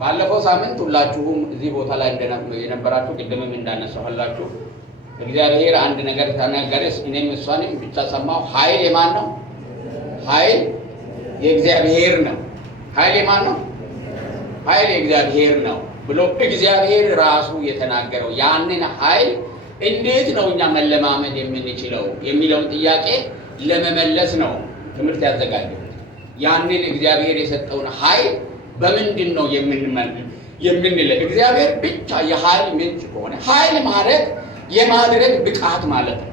ባለፈው ሳምንት ሁላችሁም እዚህ ቦታ ላይ የነበራችሁ ቅድምም እንዳነሳሁላችሁ እግዚአብሔር አንድ ነገር ተናገረ። እኔም እሷንም ብቻ ሰማሁ። ኃይል የማን ነው? ኃይል የእግዚአብሔር ነው። ኃይል የማን ነው? ኃይል የእግዚአብሔር ነው ብሎ እግዚአብሔር ራሱ የተናገረው ያንን ኃይል እንዴት ነው እኛ መለማመድ የምንችለው የሚለውን ጥያቄ ለመመለስ ነው ትምህርት ያዘጋጀው። ያንን እግዚአብሔር የሰጠውን ኃይል በምንድን ነው የምንለው? እግዚአብሔር ብቻ የኃይል ምንጭ ከሆነ ኃይል ማለት የማድረግ ብቃት ማለት ነው።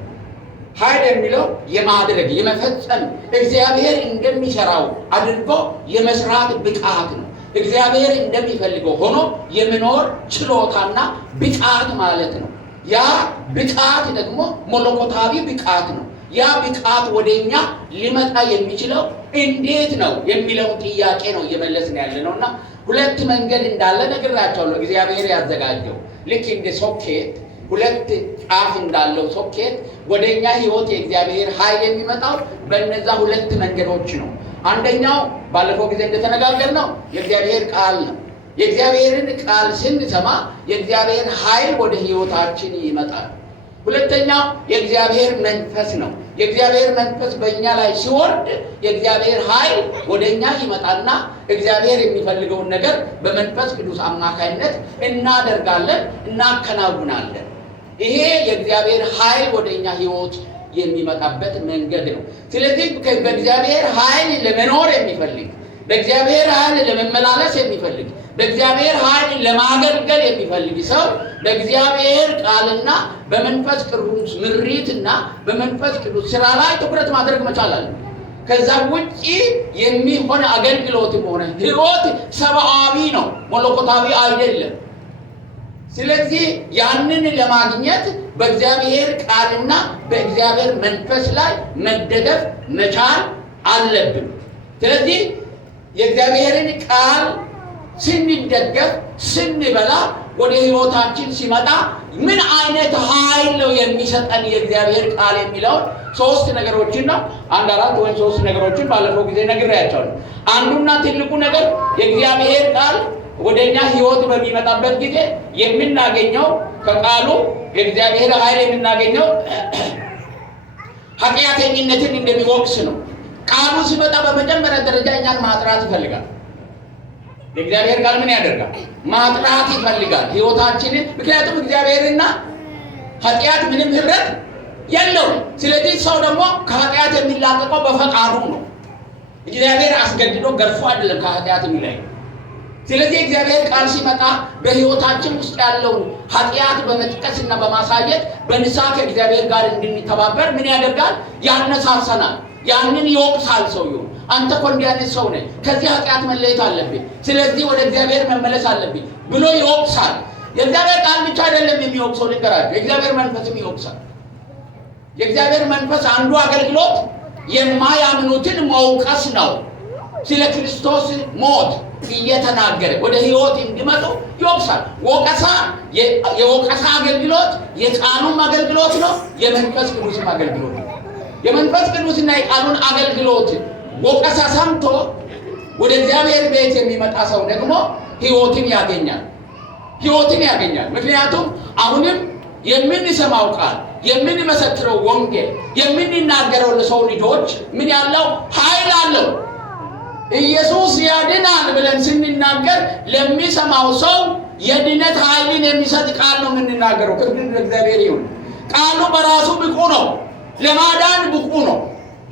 ኃይል የሚለው የማድረግ የመፈጸም እግዚአብሔር እንደሚሰራው አድርጎ የመስራት ብቃት ነው። እግዚአብሔር እንደሚፈልገው ሆኖ የመኖር ችሎታና ብቃት ማለት ነው። ያ ብቃት ደግሞ መለኮታዊ ብቃት ነው። ያ ብቃት ወደኛ ሊመጣ የሚችለው እንዴት ነው የሚለው ጥያቄ ነው እየመለስን ያለነውና ሁለት መንገድ እንዳለ ነግራቸዋለሁ። እግዚአብሔር ያዘጋጀው ልክ እንደ ሶኬት ሁለት ጫፍ እንዳለው ሶኬት ወደኛ ህይወት የእግዚአብሔር ኃይል የሚመጣው በእነዛ ሁለት መንገዶች ነው። አንደኛው ባለፈው ጊዜ እንደተነጋገርነው የእግዚአብሔር ቃል ነው። የእግዚአብሔርን ቃል ስንሰማ የእግዚአብሔር ኃይል ወደ ህይወታችን ይመጣል። ሁለተኛው የእግዚአብሔር መንፈስ ነው። የእግዚአብሔር መንፈስ በእኛ ላይ ሲወርድ የእግዚአብሔር ኃይል ወደኛ ይመጣና እግዚአብሔር የሚፈልገውን ነገር በመንፈስ ቅዱስ አማካይነት እናደርጋለን፣ እናከናውናለን። ይሄ የእግዚአብሔር ኃይል ወደኛ ህይወት የሚመጣበት መንገድ ነው። ስለዚህ በእግዚአብሔር ኃይል ለመኖር የሚፈልግ፣ በእግዚአብሔር ኃይል ለመመላለስ የሚፈልግ፣ በእግዚአብሔር ኃይል ለማገልገል የሚፈልግ ሰው በእግዚአብሔር ቃልና በመንፈስ ቅዱስ ምሪትና በመንፈስ ቅዱስ ስራ ላይ ትኩረት ማድረግ መቻል አለ። ከዛ ውጪ የሚሆን አገልግሎትም ሆነ ህይወት ሰብአዊ ነው፣ መለኮታዊ አይደለም። ስለዚህ ያንን ለማግኘት በእግዚአብሔር ቃልና በእግዚአብሔር መንፈስ ላይ መደገፍ መቻል አለብን። ስለዚህ የእግዚአብሔርን ቃል ስንደገፍ ስንበላ ወደ ህይወታችን ሲመጣ ምን አይነት ኃይል ነው የሚሰጠን የእግዚአብሔር ቃል የሚለውን ሶስት ነገሮችን ነው አንድ አራት ወይም ሶስት ነገሮችን ባለፈው ጊዜ ነግሬያቸዋለሁ። አንዱና ትልቁ ነገር የእግዚአብሔር ቃል ወደኛ ህይወት በሚመጣበት ጊዜ የምናገኘው ከቃሉ የእግዚአብሔር ኃይል የምናገኘው ኃጢአተኝነትን እንደሚወቅስ ነው። ቃሉ ሲመጣ በመጀመሪያ ደረጃ እኛን ማጥራት ይፈልጋል። የእግዚአብሔር ቃል ምን ያደርጋል? ማጥራት ይፈልጋል ህይወታችንን። ምክንያቱም እግዚአብሔርና ኃጢአት ምንም ህብረት የለውም። ስለዚህ ሰው ደግሞ ከኃጢአት የሚላቀቀው በፈቃዱ ነው። እግዚአብሔር አስገድዶ ገርፎ አይደለም ከኃጢአት የሚለየው። ስለዚህ እግዚአብሔር ቃል ሲመጣ በህይወታችን ውስጥ ያለውን ኃጢአት በመጥቀስና በማሳየት በንስሐ ከእግዚአብሔር ጋር እንድንተባበር ምን ያደርጋል? ያነሳሰናል። ያንን ይወቅሳል። ሰውየው አንተ እኮ እንዲህ አይነት ሰው ነህ፣ ከዚህ ኃጢአት መለየት አለብኝ፣ ስለዚህ ወደ እግዚአብሔር መመለስ አለብኝ ብሎ ይወቅሳል። የእግዚአብሔር ቃል ብቻ አይደለም የሚወቅሰው፣ ልንገራችሁ፣ የእግዚአብሔር መንፈስም ይወቅሳል። የእግዚአብሔር መንፈስ አንዱ አገልግሎት የማያምኑትን መውቀስ ነው። ስለ ክርስቶስ ሞት እየተናገረ ወደ ህይወት እንዲመጡ ይወቅሳል። ወቀሳ የወቀሳ አገልግሎት የቃሉም አገልግሎት ነው፣ የመንፈስ ቅዱስም አገልግሎት ነው። የመንፈስ ቅዱስና የቃሉን አገልግሎት ወቀሳ ሰምቶ ወደ እግዚአብሔር ቤት የሚመጣ ሰው ደግሞ ህይወትን ያገኛል። ህይወትን ያገኛል። ምክንያቱም አሁንም የምንሰማው ቃል፣ የምንመሰክረው ወንጌል፣ የምንናገረው ለሰው ልጆች ምን ያለው ኃይል አለው። ኢየሱስ ያድናል ብለን ስንናገር ለሚሰማው ሰው የድነት ኃይልን የሚሰጥ ቃል ነው የምንናገረው። ክብር ለእግዚአብሔር ይሁን። ቃሉ በራሱ ብቁ ነው፣ ለማዳን ብቁ ነው፣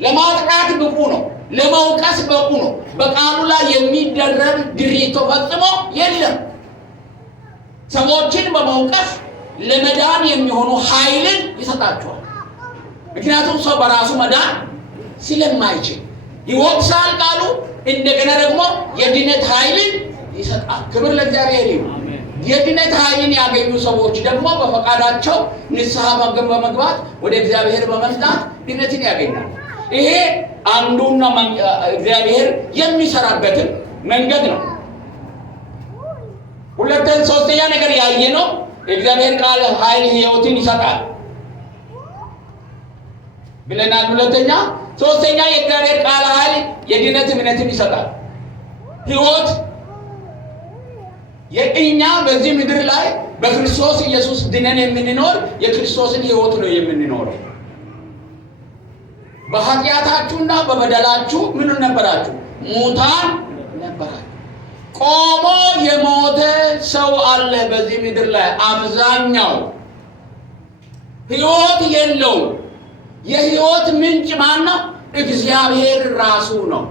ለማጥቃት ብቁ ነው፣ ለመውቀስ ብቁ ነው። በቃሉ ላይ የሚደረብ ድሪቶ ፈጽሞ የለም። ሰዎችን በመውቀስ ለመዳን የሚሆኑ ኃይልን ይሰጣቸዋል። ምክንያቱም ሰው በራሱ መዳን ስለማይችል ይወቅሳል ቃሉ። እንደገና ደግሞ የድነት ኃይልን ይሰጣል። ክብር ለእግዚአብሔር ይሁን። የድነት ኃይልን ያገኙ ሰዎች ደግሞ በፈቃዳቸው ንስሐ በመግባት ወደ እግዚአብሔር በመምጣት ድነትን ያገኛል። ይሄ አንዱና እግዚአብሔር የሚሰራበትን መንገድ ነው። ሶስተኛ ነገር ያየ ነው የእግዚአብሔር ቃል ኃይል ህይወትን ይሰጣል ብለናል። ሶስተኛ የእግዚአብሔር ቃል ኃይል የድነት እምነትን ይሰጣል። ህይወት የእኛ በዚህ ምድር ላይ በክርስቶስ ኢየሱስ ድነን የምንኖር የክርስቶስን ሕይወት ነው የምንኖረው። በኃጢአታችሁና በበደላችሁ ምን ነበራችሁ? ሙታን ነበራችሁ። ቆሞ የሞተ ሰው አለ በዚህ ምድር ላይ። አብዛኛው ሕይወት የለውም። የሕይወት ምንጭ ማን ነው? እግዚአብሔር ራሱ ነው።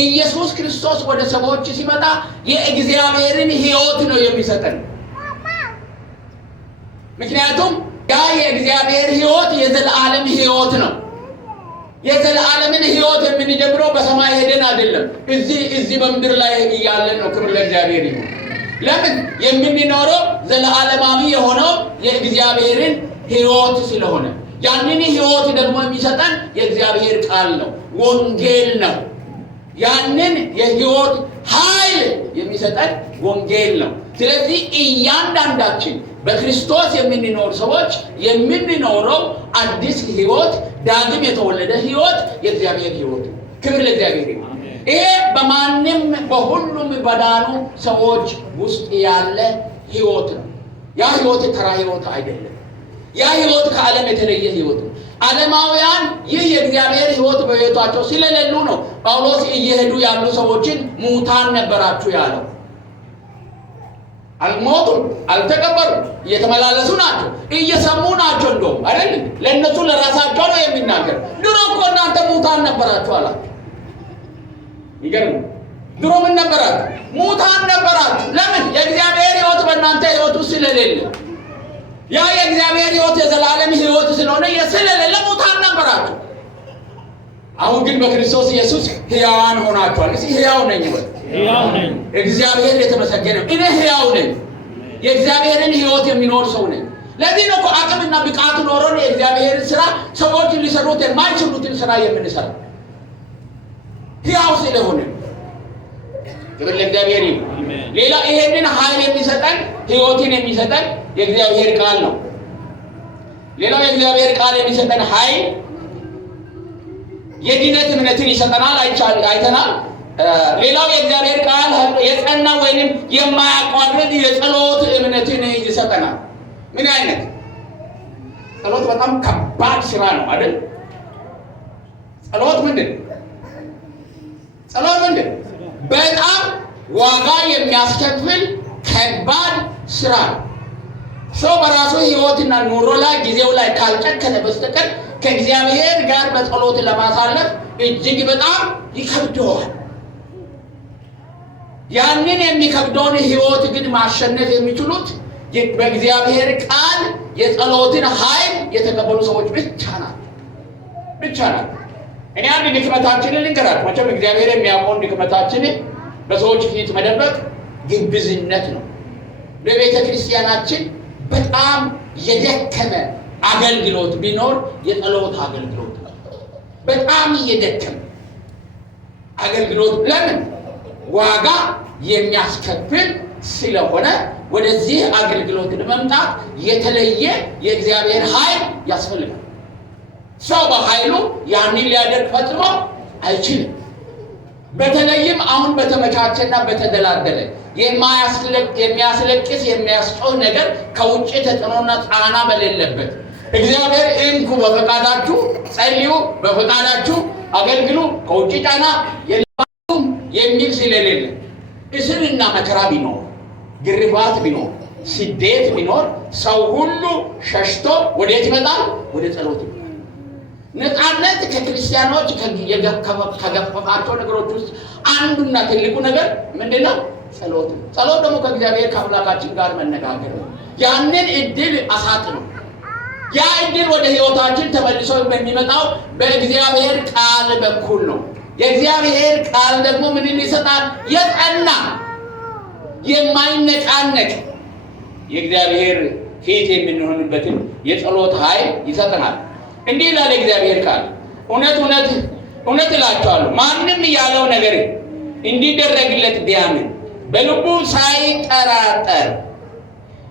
ኢየሱስ ክርስቶስ ወደ ሰዎች ሲመጣ የእግዚአብሔርን ሕይወት ነው የሚሰጠን። ምክንያቱም ያ የእግዚአብሔር ሕይወት የዘላለም ሕይወት ነው። የዘላለምን ሕይወት የምንጀምረው በሰማይ ሄደን አይደለም፣ እዚህ በምድር ላይ እያለን ነው። ክብር ለእግዚአብሔር ይሁን። ለምን የምንኖረው ዘላለማዊ የሆነው የእግዚአብሔርን ሕይወት ስለሆነ፣ ያንን ሕይወት ደግሞ የሚሰጠን የእግዚአብሔር ቃል ነው፣ ወንጌል ነው። ያንን የሕይወት ኃይል የሚሰጠን ወንጌል ነው። ስለዚህ እያንዳንዳችን በክርስቶስ የምንኖር ሰዎች የምንኖረው አዲስ ሕይወት፣ ዳግም የተወለደ ሕይወት የእግዚአብሔር ሕይወት ነው። ክብር ለእግዚአብሔር ይሁን። ይሄ በማንም በሁሉም በዳኑ ሰዎች ውስጥ ያለ ሕይወት ነው። ያ ሕይወት ተራ ሕይወት አይደለም። ያ ሕይወት ከዓለም የተለየ ሕይወት ነው። ዓለማውያን ይህ የእግዚአብሔር ሕይወት በሕይወታቸው ስለሌሉ ነው ጳውሎስ እየሄዱ ያሉ ሰዎችን ሙታን ነበራችሁ ያለው። አልሞቱም፣ አልተቀበሩም፣ እየተመላለሱ ናቸው፣ እየሰሙ ናቸው። እንደውም አይደል ለእነሱ ለራሳቸው ነው የሚናገር። ድሮ እኮ እናንተ ሙታን ነበራችሁ አላቸው። ይገርም። ድሮ ምን ነበራችሁ? ሙታን ነበራችሁ። ለምን? የእግዚአብሔር ሕይወት በእናንተ ሕይወት ውስጥ ስለሌለ፣ ያ የእግዚአብሔር ሕይወት የዘላለም ሕይወት ስለሆነ ስለሌለ ሙታን ነበራችሁ። አሁን ግን በክርስቶስ ኢየሱስ ሕያዋን ሆናችኋል። እስኪ ሕያው ነኝ ወይ? ሕያው ነኝ። እግዚአብሔር የተመሰገነ። እኔ ሕያው ነኝ። የእግዚአብሔርን ሕይወት የሚኖር ሰው ነኝ። ለዚህ ነው እኮ አቅምና ብቃት ኖሮን የእግዚአብሔርን ስራ ሰዎች ሊሰሩት የማይችሉትን ስራ የምንሰራ ሕያው ስለሆነ። ክብር ለእግዚአብሔር ይሁን። ሌላ ይሄንን ኃይል የሚሰጠን ሕይወትን የሚሰጠን የእግዚአብሔር ቃል ነው። ሌላው የእግዚአብሔር ቃል የሚሰጠን ኃይል የድነት እምነትን ይሰጠናል። አይተናል። ሌላው የእግዚአብሔር ቃል የጸና ወይንም የማያቋርጥ የጸሎት እምነትን ይሰጠናል። ምን አይነት ጸሎት? በጣም ከባድ ስራ ነው አይደል? ጸሎት ምንድን? ጸሎት ምንድን? በጣም ዋጋ የሚያስከፍል ከባድ ስራ ነው። ሰው በራሱ ሕይወትና ኑሮ ላይ ጊዜው ላይ ካልጨከነ በስተቀር ከእግዚአብሔር ጋር በጸሎት ለማሳለፍ እጅግ በጣም ይከብደዋል። ያንን የሚከብደውን ሕይወት ግን ማሸነፍ የሚችሉት በእግዚአብሔር ቃል የጸሎትን ኃይል የተቀበሉ ሰዎች ብቻ ናቸው። እኔ አንድ ድክመታችንን ልንገራችሁ። መቼም እግዚአብሔር የሚያውቀውን ድክመታችንን በሰዎች ፊት መደበቅ ግብዝነት ነው። በቤተ ክርስቲያናችን በጣም የደከመ አገልግሎት ቢኖር የጸሎት አገልግሎት ነው። በጣም የደከመ አገልግሎት። ለምን? ዋጋ የሚያስከፍል ስለሆነ ወደዚህ አገልግሎት ለመምጣት የተለየ የእግዚአብሔር ኃይል ያስፈልጋል። ሰው በኃይሉ ያንን ሊያደርግ ፈጽሞ አይችልም። በተለይም አሁን በተመቻቸና በተደላደለ የሚያስለቅስ የሚያስጮህ ነገር ከውጭ ተጽዕኖና ጫና በሌለበት እግዚአብሔር እንኩ በፈቃዳችሁ ጸልዩ፣ በፈቃዳችሁ አገልግሉ፣ ከውጭ ጫና የለባችሁም የሚል ስለሌለ እስርና መከራ ቢኖር፣ ግርፋት ቢኖር፣ ስደት ቢኖር ሰው ሁሉ ሸሽቶ ወዴት ይመጣል? ወደ ጸሎት ይመጣል። ነፃነት ከክርስቲያኖች ከገፈፋቸው ነገሮች ውስጥ አንዱና ትልቁ ነገር ምንድነው? ጸሎት ነው። ጸሎት ደግሞ ከእግዚአብሔር ከአምላካችን ጋር መነጋገር ነው። ያንን እድል አሳጥ ነው። ያ እድል ወደ ሕይወታችን ተመልሶ የሚመጣው በእግዚአብሔር ቃል በኩል ነው። የእግዚአብሔር ቃል ደግሞ ምንን ይሰጣል? የጸና የማይነቃነቅ የእግዚአብሔር ፊት የምንሆንበትን የጸሎት ኃይል ይሰጠናል። እንዲህ ይላል የእግዚአብሔር ቃል፣ እውነት እላችኋለሁ ማንም ያለው ነገር እንዲደረግለት ቢያምን በልቡ ሳይጠራጠር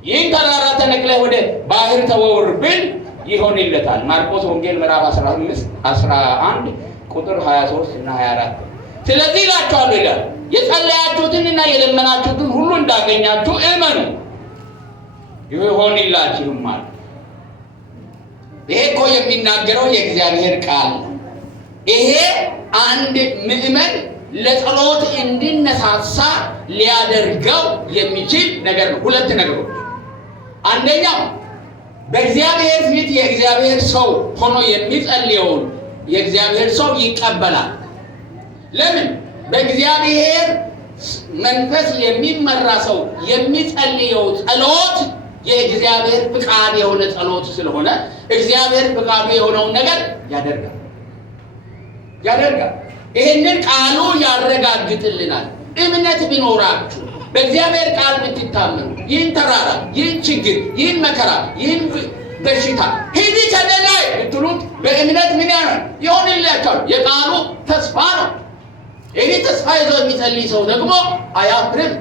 ይህን ተራራ ተነቅለህ ወደ ባህር ተወርውር ብል ይሆንለታል። ማርቆስ ወንጌል ምዕራፍ 11 ቁጥር 23 እና 24። ስለዚህ እላችኋለሁ ይላል የጸለያችሁትንና የለመናችሁትን ሁሉ እንዳገኛችሁ እመኑ ይሆንላችሁማል። ይሄ እኮ የሚናገረው የእግዚአብሔር ቃል ነው። ይሄ አንድ ምእመን ለጸሎት እንዲነሳሳ ሊያደርገው የሚችል ነገር ነው። ሁለት ነገሮች፣ አንደኛው በእግዚአብሔር ፊት የእግዚአብሔር ሰው ሆኖ የሚጸልየውን የእግዚአብሔር ሰው ይቀበላል። ለምን? በእግዚአብሔር መንፈስ የሚመራ ሰው የሚጸልየው ጸሎት የእግዚአብሔር ፍቃድ የሆነ ጸሎት ስለሆነ እግዚአብሔር ፍቃዱ የሆነውን ነገር ያደርጋል። ይህንን ቃሉ ያረጋግጥልናል። እምነት ቢኖራችሁ በእግዚአብሔር ቃል ብትታመኑ ይህን ተራራ፣ ይህን ችግር፣ ይህን መከራ፣ ይህን በሽታ ሂድ ተደላይ ብትሉት በእምነት ምን ይሆንላችኋል? የቃሉ ተስፋ ነው። ይህ ተስፋ ይዞ የሚጸልይ ሰው ደግሞ አያፍርም።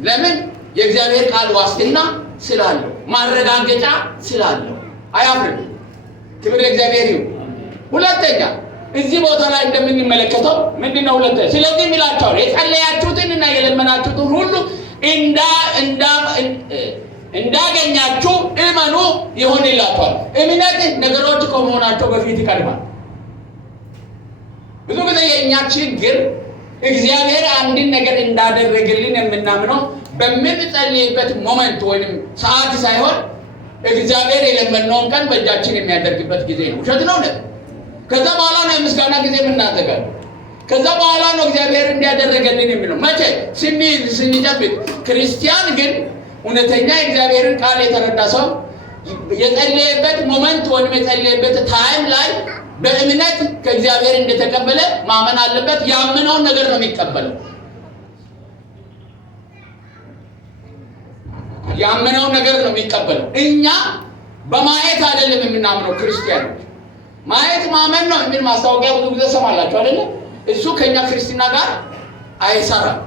ለምን? የእግዚአብሔር ቃል ዋስትና ስላለው፣ ማረጋገጫ ስላለው አያፍርም። ክብር ለእግዚአብሔር ይሁን። ሁለተኛ እዚህ ቦታ ላይ እንደምንመለከተው ምንድነው? ሁለተኛ ስለዚህ ይላችኋል የጸለያችሁትንና የለመናችሁትን ሁሉ እንዳገኛችሁ እመኑ ይሆንላችኋል። እምነት ነገሮች ከመሆናቸው በፊት ይቀድማል። ብዙ ጊዜ የእኛ ችግር እግዚአብሔር አንድን ነገር እንዳደረግልን የምናምነው በምንጸልይበት ሞመንት ወይም ሰዓት ሳይሆን እግዚአብሔር የለመነውን ቀን በእጃችን የሚያደርግበት ጊዜ ነው። ውሸት ነው። ከዛ በኋላ ነው የምስጋና ጊዜ የምናደርገው። ከዛ በኋላ ነው እግዚአብሔር እንዲያደረገልን የሚለው። መቼ? ስንጨብጥ። ክርስቲያን ግን እውነተኛ የእግዚአብሔርን ቃል የተረዳ ሰው የጸለየበት ሞመንት ወይም የጸለየበት ታይም ላይ በእምነት ከእግዚአብሔር እንደተቀበለ ማመን አለበት። ያመነውን ነገር ነው የሚቀበለው። ያመነውን ነገር ነው የሚቀበለው። እኛ በማየት አይደለም የምናምነው ክርስቲያኖች። ማየት ማመን ነው የሚል ማስታወቂያ ብዙ ጊዜ ሰማላችሁ አይደለ? እሱ ከኛ ክርስትና ጋር አይሰራም።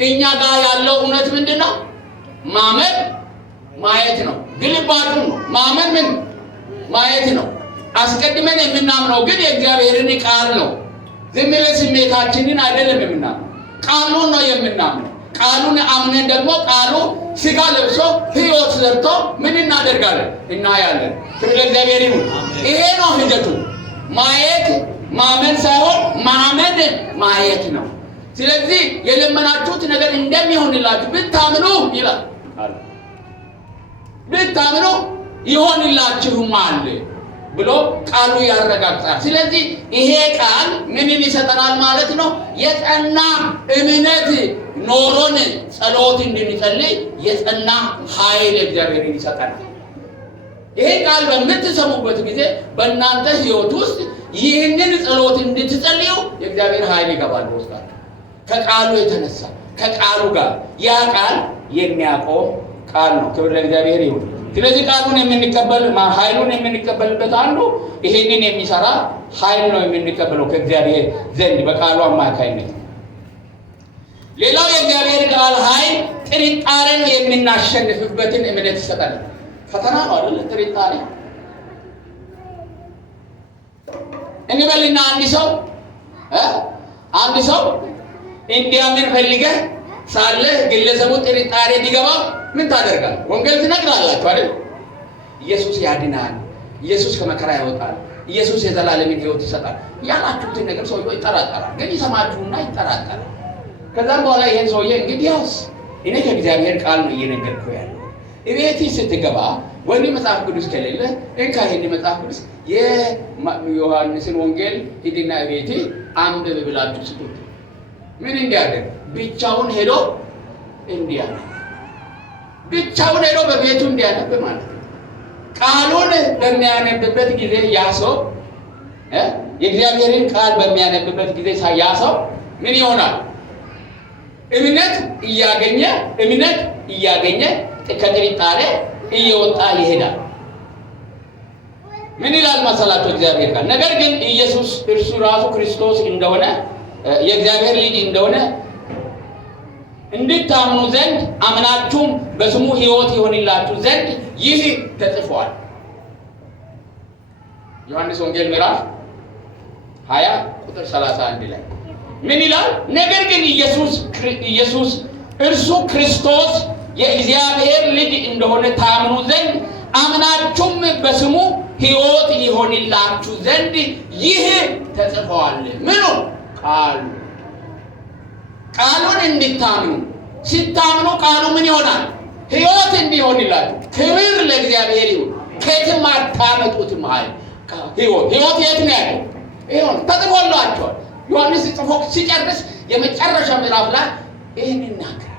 እኛ ጋር ያለው እውነት ምንድነው? ማመን ማየት ነው። ግልባጩ ነው። ማመን ምን ማየት ነው። አስቀድመን የምናምነው ግን የእግዚአብሔርን ቃል ነው። ዝም ብለን ስሜታችንን አይደለም የምናምነው፣ ቃሉን ነው የምናምነው። ቃሉን አምነን ደግሞ ቃሉ ስጋ ለብሶ ሕይወት ዘርቶ ምን እናደርጋለን? እናያለን። ክብር ለእግዚአብሔር ይሁን። ይሄ ነው ሂደቱ። ማየት ማመን ሳይሆን ማመን ማየት ነው። ስለዚህ የለመናችሁት ነገር እንደሚሆንላችሁ ብታምኑ ይላል። ብታምኑ ይሆንላችሁማል ብሎ ቃሉ ያረጋግጣል። ስለዚህ ይሄ ቃል ምንን ይሰጠናል ማለት ነው? የጸና እምነት ኖሮን ጸሎት እንድንጸልይ የጸና ኃይል እግዚአብሔርን ይሰጠናል። ይሄ ቃል በምትሰሙበት ጊዜ በእናንተ ሕይወት ውስጥ ይህንን ጸሎት እንድትጸልዩ የእግዚአብሔር ኃይል ይገባል ውስጣችሁ። ከቃሉ የተነሳ ከቃሉ ጋር ያ ቃል የሚያቆም ቃል ነው። ክብር ለእግዚአብሔር ይሁን። ስለዚህ ቃሉን የምንቀበል ኃይሉን የምንቀበልበት አንዱ ይሄንን የሚሰራ ኃይል ነው የምንቀበለው ከእግዚአብሔር ዘንድ በቃሉ አማካይነት። ሌላው የእግዚአብሔር ቃል ኃይል ጥርጣሬን የምናሸንፍበትን እምነት ይሰጣል። ፈተና ነው አይደል? ጥርጣሬ እንበልና አንድ ሰው እንዲያምን ፈልገህ ሳለህ ግለሰቡ ጥርጣሬ ቢገባው ምን ታደርጋለህ? ወንጌል ትነግራላችሁ አይደል? ኢየሱስ ያድናል፣ ኢየሱስ ከመከራ ያወጣል፣ ኢየሱስ የዘላለምን ሕይወት ይሰጣል ያላችሁትን ነገር ሰውዬው ይጠራጠራል። ግን ይሰማችሁና ይጠራጠራል። ከዛም በኋላ ይሄን ሰውዬ እንግዲያውስ እኔ ከእግዚአብሔር ቃል ነው እየነገርኩህ ያለው። እቤት ስትገባ ወይም መጽሐፍ ቅዱስ ከሌለ እንካ ይሄን መጽሐፍ ቅዱስ የዮሐንስን ወንጌል ሂድና እቤት አንብብ ብላችሁ ስጡት። ምን እንዲያደርግ? ብቻውን ሄዶ እንዲያነብ፣ ብቻውን ሄዶ በቤቱ እንዲያነብ ማለት ነው። ቃሉን በሚያነብበት ጊዜ ያ ሰው የእግዚአብሔርን ቃል በሚያነብበት ጊዜ ያ ሰው ምን ይሆናል? እምነት እያገኘ ከጥርጣሬ እየወጣ ይሄዳል። ምን ይላል መሰላችሁ እግዚአብሔር ቃል? ነገር ግን ኢየሱስ እርሱ ራሱ ክርስቶስ እንደሆነ የእግዚአብሔር ልጅ እንደሆነ እንድታምኑ ዘንድ አምናችሁም በስሙ ሕይወት ይሆንላችሁ ዘንድ ይህ ተጽፏል። ዮሐንስ ወንጌል ምዕራፍ 20 ቁጥር 31 ላይ ምን ይላል? ነገር ግን ኢየሱስ እርሱ ክርስቶስ የእግዚአብሔር ልጅ እንደሆነ ታምኑ ዘንድ አምናችሁም በስሙ ሕይወት ይሆንላችሁ ዘንድ ይህ ተጽፏል። ምኑ? ቃሉን እንድታምኑ። ሲታምኑ ቃሉ ምን ይሆናል? ሕይወት እንዲሆንላችሁ። ክብር ለእግዚአብሔር ይሁን። ከየትም አታመጡትም። ሕይወት የት ነው ያለው? ይሁን ተጽፎላችኋል። ዮሐንስ ጽፎ ሲጨርስ የመጨረሻ ምዕራፍ ላይ ይህን ይናገራል።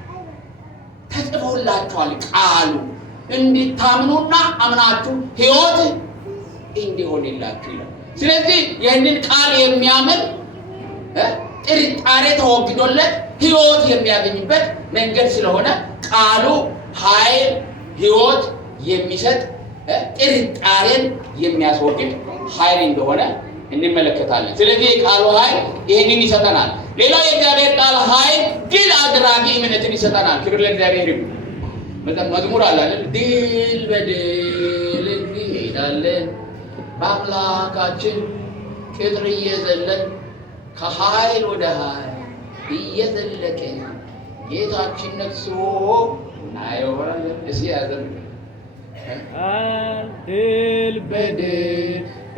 ተጽፎላችኋል ቃሉ እንድታምኑና አምናችሁ ሕይወት እንዲሆንላችሁ ይላል። ስለዚህ ይህንን ቃል የሚያምን ጥርጣሬ ተወግዶለት ሕይወት የሚያገኝበት መንገድ ስለሆነ ቃሉ ኃይል፣ ሕይወት የሚሰጥ ጥርጣሬን የሚያስወግድ ኃይል እንደሆነ እንመለከታለን። ስለዚህ የቃሉ ኃይል ይህንን ይሰጠናል። ሌላው የእግዚአብሔር ቃል ኃይል ድል አድራጊ እምነትን ይሰጠናል። ክብር ለእግዚአብሔር ይሁን። መዝሙር አለ አይደል? ድል በድል እንሄዳለን በአምላካችን ቅጥር እየዘለን ከኃይል ወደ ኃይል እየዘለቅን ጌታችን ነግሶ እናየዋለን። እስኪ ያዘን ድል በድል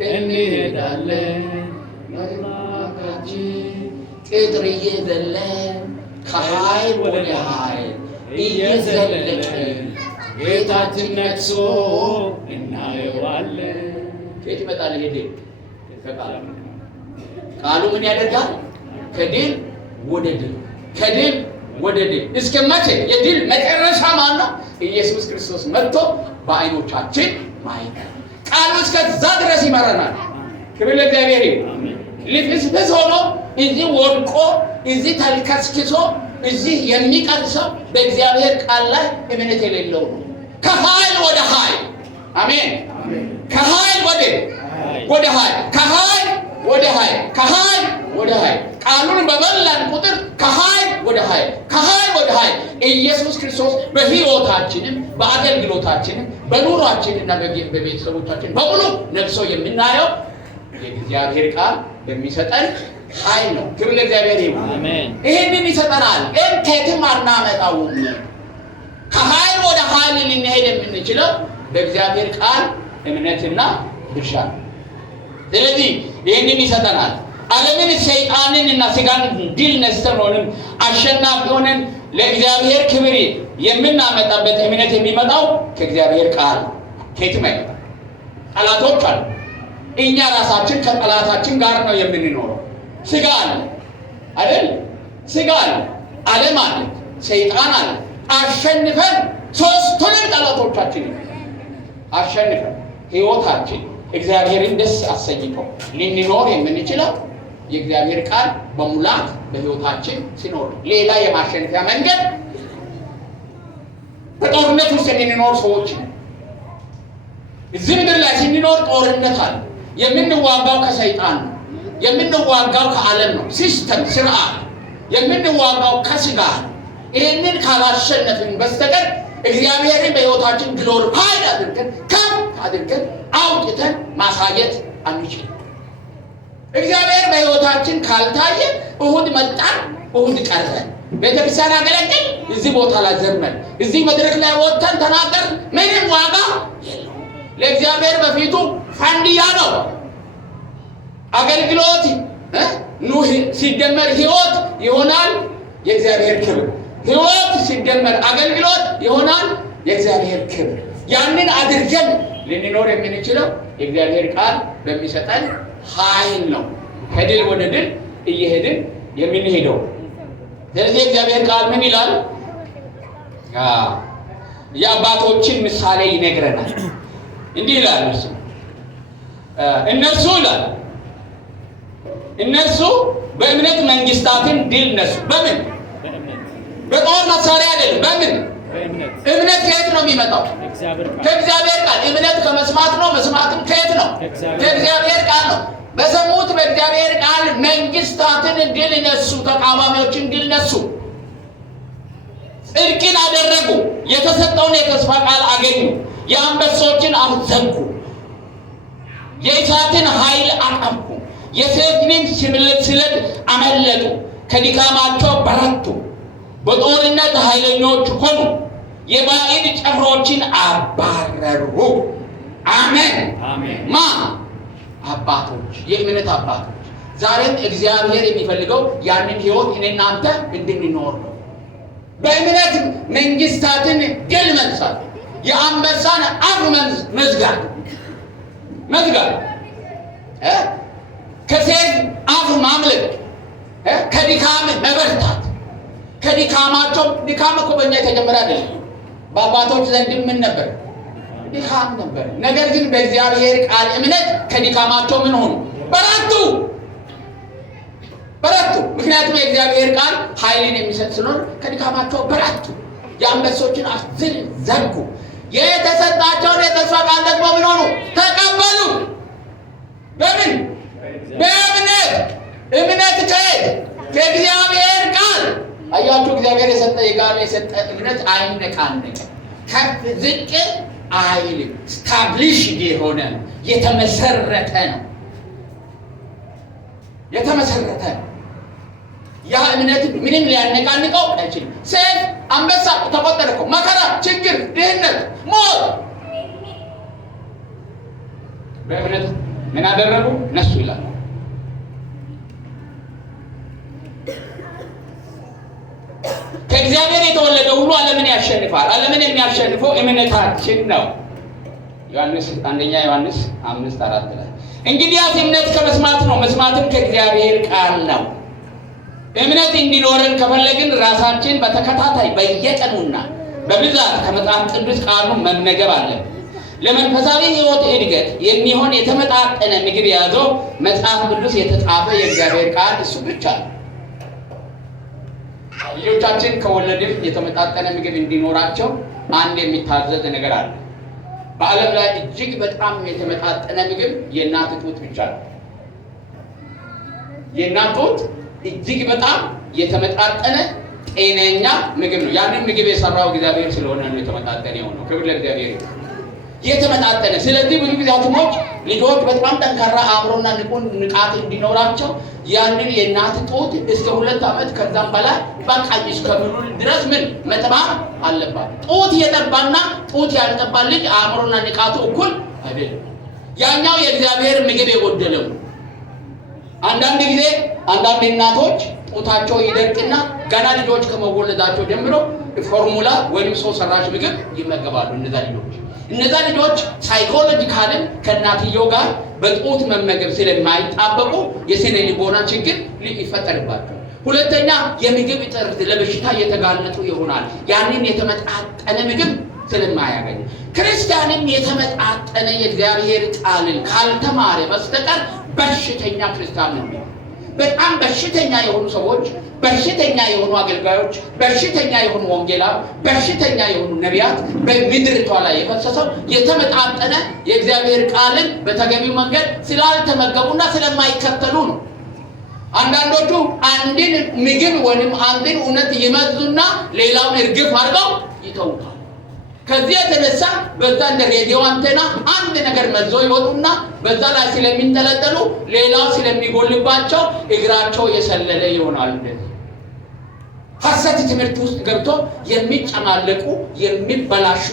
እንሄዳለን በአምላካችን ቅጥር እየዘለን ከኃይል ወደ ኃይል እየዘለቅን ጌታችን ነግሶ እናየዋለን። ከየት ይመጣል ይሄ ድል? ቃሉ ምን ያደርጋል? ከድል ወደ ድል፣ ከድል ወደ ድል። እስከ መቼ? የድል መጨረሻ ማን ነው? ኢየሱስ ክርስቶስ መጥቶ በዓይኖቻችን ማየት። ቃሉ እስከዛ ድረስ ይመረናል። ክብር ለእግዚአብሔር ይሁን። ልፍስፍስ ሆኖ እዚህ ወድቆ እዚህ ተልከስክሶ እዚህ የሚቀርሰው በእግዚአብሔር ቃል ላይ እምነት የሌለው ነው። ከኃይል ወደ ኃይል፣ አሜን። ከኃይል ወደ ኃይል፣ ከኃይል ወደ ኃይል፣ ከኃይል ወደ ኃይል። ቃሉን በበላን ቁጥር ከኃይል ወደ ኃይል፣ ከኃይል ወደ ኃይል ኢየሱስ ክርስቶስ በሕይወታችንም በአገልግሎታችንም በኑሯችንና በቤተሰቦቻችን በሙሉ ነግሶ የምናየው የእግዚአብሔር ቃል በሚሰጠን ኃይል ነው። ክብር ለእግዚአብሔር ይሁን። አሜን። ይህንን ይሰጠናል። ግን ከየትም አናመጣውም። ከኃይል ወደ ኃይል ልንሄድ የምንችለው በእግዚአብሔር ቃል እምነትና ድርሻ ነው። ስለዚህ ይህንን ይሰጠናል። ዓለምን፣ ሰይጣንን እና ስጋን ድል ነስተን ሆነን አሸናፊ ሆነን ለእግዚአብሔር ክብር የምናመጣበት እምነት የሚመጣው ከእግዚአብሔር ቃል ከየትም አይመጣም። ጠላቶች አሉ። እኛ ራሳችን ከጠላታችን ጋር ነው የምንኖረው። ስጋ አለ አይደል? ስጋ አለ፣ ዓለም አለ፣ ሰይጣን አለ። አሸንፈን ሶስቱንም ጠላቶቻችን አሸንፈን ሕይወታችን እግዚአብሔርን ደስ አሰኝቶ ልንኖር የምንችለው የእግዚአብሔር ቃል በሙላት በሕይወታችን ሲኖር፣ ሌላ የማሸነፊያ መንገድ በጦርነት ውስጥ የምንኖር ሰዎች እዚህ ምድር ላይ ስንኖር ጦርነት አለ። የምንዋጋው ከሰይጣን ነው። የምንዋጋው ከዓለም ነው። ሲስተም፣ ስርዓት የምንዋጋው ከስጋ ነው። ይህንን ካላሸነፍን በስተቀር እግዚአብሔርን በሕይወታችን ግሎሪፋይድ አድርገን ከፍ አድርገን አውጥተን ማሳየት አንችልም። እግዚአብሔር በሕይወታችን ካልታየ እሁድ መጣን፣ እሁድ ቀረን፣ ቤተክርስቲያን አገለግል፣ እዚህ ቦታ ላይ ዘመን፣ እዚህ መድረክ ላይ ወጥተን ተናገር፣ ምንም ዋጋ የለውም። ለእግዚአብሔር በፊቱ ፋንድያ ነው። አገልግሎት ሲደመር ሕይወት ይሆናል የእግዚአብሔር ክብር። ሕይወት ሲደመር አገልግሎት ይሆናል የእግዚአብሔር ክብር። ያንን አድርገን ልንኖር የምንችለው የእግዚአብሔር ቃል በሚሰጠን ኃይል ነው። ከድል ወደ ድል እየሄድን የምንሄደው። ስለዚህ የእግዚአብሔር ቃል ምን ይላል? የአባቶችን ምሳሌ ይነግረናል። እንዲህ ይላል እነርሱ ይላል እነርሱ በእምነት መንግስታትን ድል ነሱ። በምን? በጦር መሳሪያ አይደለም። በምን? እምነት ከየት ነው የሚመጣው? ከእግዚአብሔር ቃል። እምነት ከመስማት ነው። መስማትም ከየት ነው? ከእግዚአብሔር ቃል ነው። በሰሙት በእግዚአብሔር ቃል መንግስታትን ድል ነሱ፣ ተቃዋሚዎችን ድል ነሱ፣ ጽድቅን አደረጉ፣ የተሰጠውን የተስፋ ቃል አገኙ፣ የአንበሶችን አፍ ዘጉ፣ የእሳትን ኃይል አጠፉ፣ የሰይፍንም ስለት አመለጡ፣ ከድካማቸው በረቱ፣ በጦርነት ኃይለኞች ሆኑ፣ የባዕድ ጭፍሮችን አባረሩ። አሜን አሜን። አባቶች፣ የእምነት አባቶች፣ ዛሬም እግዚአብሔር የሚፈልገው ያንን ህይወት እኔና አንተ እንድንኖር ነው። በእምነት መንግስታትን ድል መንሳት፣ የአንበሳን አፍ መዝጋት፣ ከሰይፍ አፍ ማምለጥ፣ ከድካም መበርታት። ከድካማቸው ድካም እኮ በእኛ የተጀመረ አይደለም። በአባቶች ዘንድ ምን ነበር? ድካም ነበር። ነገር ግን በእግዚአብሔር ቃል እምነት ከድካማቸው ምን ሆኑ? በረቱ። ምክንያቱም የእግዚአብሔር ቃል ኃይልን የሚሰጥ ስለሆነ ከድካማቸው በረቱ። የአንበሶችን አፍ ዘጉ። የተሰጣቸውን የተስፋ ቃል ደግሞ ምን ሆኑ? ተቀበሉ። በምን? በእምነት። እምነት ከየት? ከእግዚአብሔር ቃል። አያችሁ፣ እግዚአብሔር የሰጠ እምነት አይነቃነቅም፣ ከፍ ዝቅ አይልም። ስታብሊሽድ የሆነ የተመሰረተ ነው። ያ እምነት ምንም ሊያነቃንቀው አይችልም። ሰይፍ፣ አንበሳ ተቆጠረ እኮ፣ መከራ፣ ችግር፣ ድህነት፣ ሞት በእምነት ምን አደረጉ? እነሱ ይላል ከእግዚአብሔር የተወለደ ሁሉ ዓለምን ያሸንፋል። ዓለምን የሚያሸንፈው እምነታችን ነው። አንደኛ ዮሐንስ 5:4 ላይ እንግዲያስ እምነት ከመስማት ነው፣ መስማትም ከእግዚአብሔር ቃል ነው። እምነት እንዲኖረን ከፈለግን ራሳችን በተከታታይ በየቀኑና በብዛት ከመጽሐፍ ቅዱስ ቃሉ መመገብ አለን። ለመንፈሳዊ ሕይወት እድገት የሚሆን የተመጣጠነ ምግብ የያዘው መጽሐፍ ቅዱስ የተጻፈ የእግዚአብሔር ቃል እሱ ብቻ ነው። ልጆቻችን ከወለድን የተመጣጠነ ምግብ እንዲኖራቸው አንድ የሚታዘዝ ነገር አለ። በዓለም ላይ እጅግ በጣም የተመጣጠነ ምግብ የእናት ጡት ብቻ ነው። የእናት ጡት እጅግ በጣም የተመጣጠነ ጤነኛ ምግብ ነው። ያንን ምግብ የሰራው እግዚአብሔር ስለሆነ ነው የተመጣጠነ የሆነው። ክብር ለእግዚአብሔር። የተመጣጠነ። ስለዚህ ብዙ ጊዜ ሐኪሞች ልጆች በጣም ጠንካራ አእምሮና ንቃት እንዲኖራቸው ያንን የእናት ጡት እስከ 2 ዓመት ከዛም በላይ በቃ እስከሚሉ ድረስ ምን መጠባብ አለባት። ጡት የጠባና ጡት ያልጠባ ልጅ አእምሮና ንቃቱ እኩል አይደለም። ያኛው የእግዚአብሔር ምግብ የጎደለው። አንዳንድ ጊዜ አንዳንድ እናቶች ጡታቸው ይደርቅና ገና ልጆች ከመወለዳቸው ጀምሮ ፎርሙላ ወይም ሰው ሰራሽ ምግብ ይመገባሉ። እነዛ ልጆች ሳይኮሎጂካልን ከእናትየው ጋር በጡት መመገብ ስለማይጣበቁ የስነ ልቦና ችግር ይፈጠርባቸው። ሁለተኛ የምግብ እጥረት ለበሽታ እየተጋለጡ ይሆናል። ያንን የተመጣጠነ ምግብ ስለማያገኝ ክርስቲያንም የተመጣጠነ የእግዚአብሔር ቃልን ካልተማረ በስተቀር በሽተኛ ክርስቲያን ነው። በጣም በሽተኛ የሆኑ ሰዎች፣ በሽተኛ የሆኑ አገልጋዮች፣ በሽተኛ የሆኑ ወንጌላውያን፣ በሽተኛ የሆኑ ነቢያት በምድሪቷ ላይ የፈሰሰው የተመጣጠነ የእግዚአብሔር ቃልን በተገቢው መንገድ ስላልተመገቡና ስለማይከተሉ ነው። አንዳንዶቹ አንድን ምግብ ወይም አንድን እውነት ይመዙና ሌላውን እርግፍ አድርገው ይተውታል። ከዚህ የተነሳ በዛ እንደ ሬዲዮ አንቴና አንድ ነገር መዞ ይወጡና በዛ ላይ ስለሚንጠለጠሉ ሌላው ስለሚጎልባቸው እግራቸው የሰለለ ይሆናል። ሐሰት ትምህርት ውስጥ ገብቶ የሚጨማለቁ የሚበላሹ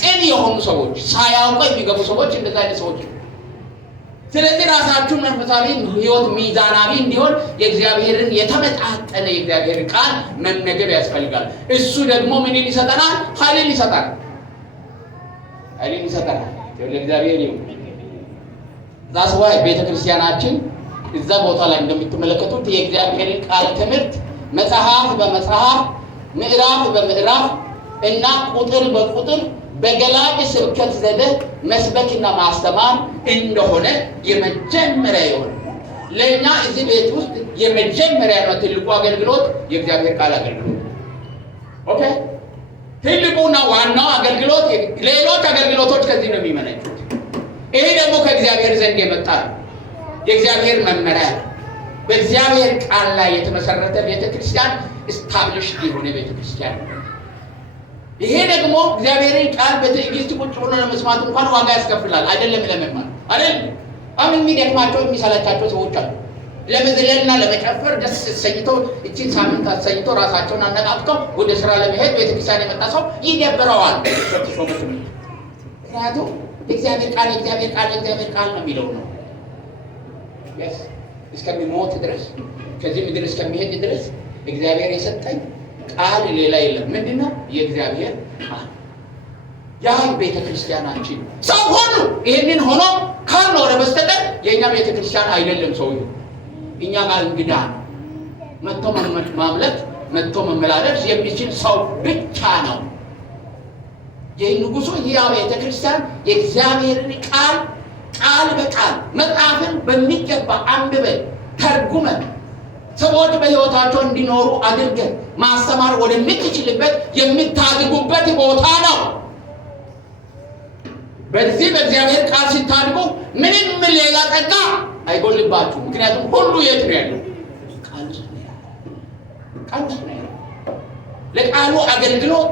ቅን የሆኑ ሰዎች፣ ሳያውቁ የሚገቡ ሰዎች እንደዛ አይነት ሰዎች ነው። ስለዚህ ራሳችሁን መንፈሳዊ ሕይወት ሚዛናዊ እንዲሆን የእግዚአብሔርን የተመጣጠነ የእግዚአብሔር ቃል መመገብ ያስፈልጋል። እሱ ደግሞ ምንን ይሰጠናል? ኃይልን ይሰጣል። ኃይልን ይሰጠናል። ለእግዚአብሔር ይሁን። ዛስ ዋይ ቤተክርስቲያናችን እዛ ቦታ ላይ እንደምትመለከቱት የእግዚአብሔርን ቃል ትምህርት መጽሐፍ በመጽሐፍ ምዕራፍ በምዕራፍ እና ቁጥር በቁጥር በገላጭ ስብከት ዘዴ መስበክና ማስተማር እንደሆነ የመጀመሪያ የሆነ ለኛ እዚህ ቤት ውስጥ የመጀመሪያ ነው ትልቁ አገልግሎት የእግዚአብሔር ቃል አገልግሎት። ኦኬ፣ ትልቁና ዋናው አገልግሎት። ሌሎች አገልግሎቶች ከዚህ ነው የሚመነጩት። ይሄ ደግሞ ከእግዚአብሔር ዘንድ የመጣ ነው። የእግዚአብሔር መመሪያ በእግዚአብሔር ቃል ላይ የተመሰረተ ቤተክርስቲያን ስታብሊሽድ የሆነ ቤተክርስቲያን ነው። ይሄ ደግሞ እግዚአብሔርን ቃል በትዕግስት ቁጭ ብሎ ለመስማት እንኳን ዋጋ ያስከፍላል። አይደለም ለመማር አይደለም። አሁን የሚደክማቸው የሚሰላቻቸው ሰዎች አሉ። ለመዝለልና ለመጨፈር ደስ ተሰኝቶ እቺን ሳምንት አሰኝቶ ራሳቸውን አነቃቅተው ወደ ስራ ለመሄድ ቤተክርስቲያን የመጣ ሰው ይደብረዋል። ምክንያቱም እግዚአብሔር ቃል ነው የሚለው ነው። እስከሚሞት ድረስ ከዚህ ምድር እስከሚሄድ ድረስ እግዚአብሔር የሰጠኝ ቃል ሌላ የለም። ምንድነው? የእግዚአብሔር ቃል። ያ ቤተክርስቲያናችን ሰው ሁሉ ይሄንን ሆኖ ካልኖረ በስተቀር የኛ ቤተክርስቲያን አይደለም። ሰውዬው እኛ ጋር እንግዳ ነው። መጥቶ ማምለክ መጥቶ መመላለስ የሚችል ሰው ብቻ ነው። የንጉሱ ያ ቤተክርስቲያን የእግዚአብሔርን ቃል በቃል መጽሐፍን በሚገባ አንብበን ተርጉመን ሰዎች በሕይወታቸው እንዲኖሩ አድርገን ማስተማር ወደምትችልበት የምታድጉበት ቦታ ነው። በዚህ በእግዚአብሔር ቃል ሲታድጉ ምንም ሌላ ጸጋ አይጎልባችሁ። ምክንያቱም ሁሉ የት ነው ያለው? ቃል ውስጥ ነው ያለው። ለቃሉ አገልግሎት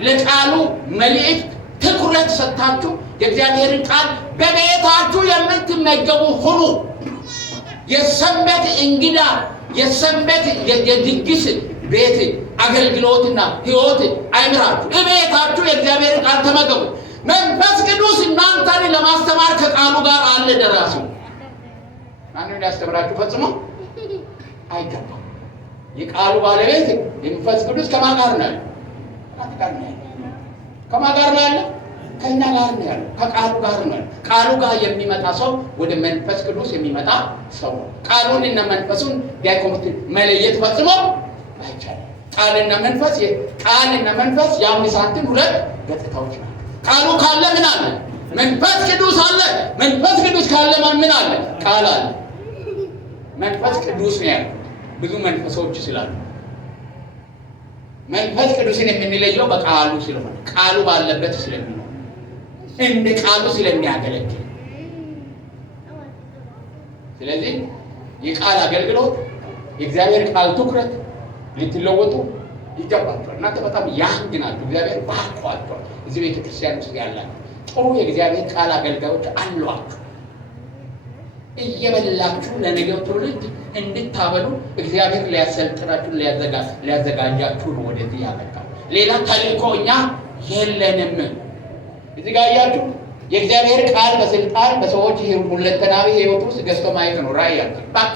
ለቃሉ መልእክት ትኩረት ሰጥታችሁ የእግዚአብሔርን ቃል በቤታችሁ የምትመገቡ ሁኑ። የሰንበት እንግዳ የሰንበት የድግስ ቤት አገልግሎትና ሕይወት አይምራችሁ። እቤታችሁ የእግዚአብሔርን ቃል ተመገቡ። መንፈስ ቅዱስ እናንተን ለማስተማር ከቃሉ ጋር አለ። ደራሲው ማንን ያስተምራችሁ ፈጽሞ አይገባም። የቃሉ ባለቤት መንፈስ ቅዱስ ከማን ጋር ነው ያለው? ከማን ጋር ነው ያለው? ከእኛ ጋር ነው ያለው። ከቃሉ ጋር ነው ያለው። ቃሉ ጋር የሚመጣ ሰው ወደ መንፈስ ቅዱስ የሚመጣ ሰው ነው። ቃሉንና መንፈሱን ዲያኮሚት መለየት ፈጽሞ አይቻልም። ቃልና መንፈስ የአንድ ሳንቲም ሁለት ገጽታዎች ናቸው። ቃሉ ካለ ምን አለ? መንፈስ ቅዱስ አለ። መንፈስ ቅዱስ ካለ ምን አለ? ቃል አለ። መንፈስ ቅዱስ ነው ያለው። ብዙ መንፈሶች ስላሉ መንፈስ ቅዱስን የምንለየው በቃሉ ስለሆነ ቃሉ ባለበት ስለሚኖር እንደ ቃሉ ስለሚያገለግል። ስለዚህ የቃል አገልግሎት የእግዚአብሔር ቃል ትኩረት ልትለወጡ ይገባችኋል። እናንተ በጣም ያንግ ናችሁ። እግዚአብሔር ባርኳችኋል። እዚህ ቤተክርስቲያን ውስጥ ያላችሁ ጥሩ የእግዚአብሔር ቃል አገልጋዮች አሏችሁ። እየበላችሁ ለነገው ትውልድ እንድታበሉ እግዚአብሔር ሊያሰልጥናችሁ ሊያዘጋጃችሁ ነው ወደዚህ ያመጣው። ሌላ ተልእኮ እኛ የለንም። እዚህ ጋር ያያችሁ የእግዚአብሔር ቃል በስልጣን በሰዎች ሁለንተናዊ ሕይወት ውስጥ ገዝቶ ማየት ነው ራእያችሁ። በቃ